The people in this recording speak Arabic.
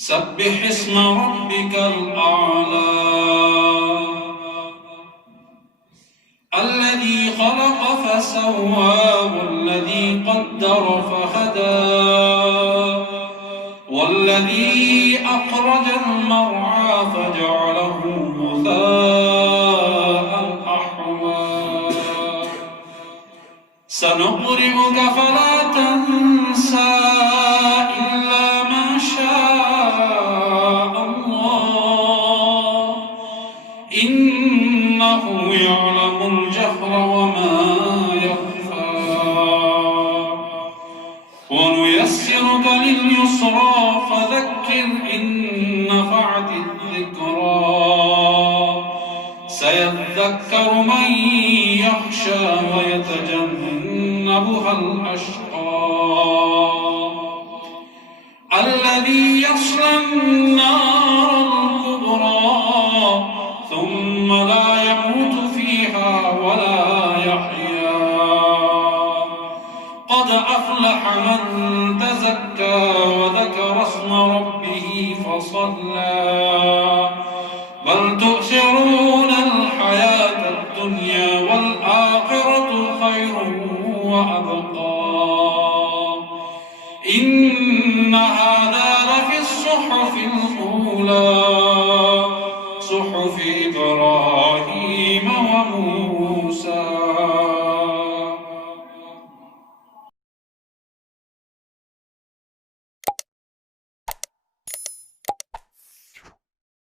سبح اسم ربك الأعلى الذي خلق فسوى والذي قدر فهدى والذي أخرج المرعى فجعله غثاء أحوى سنقرئك فلا تنسى إلا ما شاء الله إنه يعلم الجهر وما يخفى ونيسرك لليسرى فذكر إن نفعت الذكرى سيذكر من يخشى ويتجنبها الأشقى الذي يصلى النار الكبرى ثم لا يموت فيها ولا يحيا قد أفلح من تزكى وذكر اسم ربه فصلى بل تؤثرون الحياة الدنيا والآخرة خير وأبقى إن هذا لفي الصحف الأولى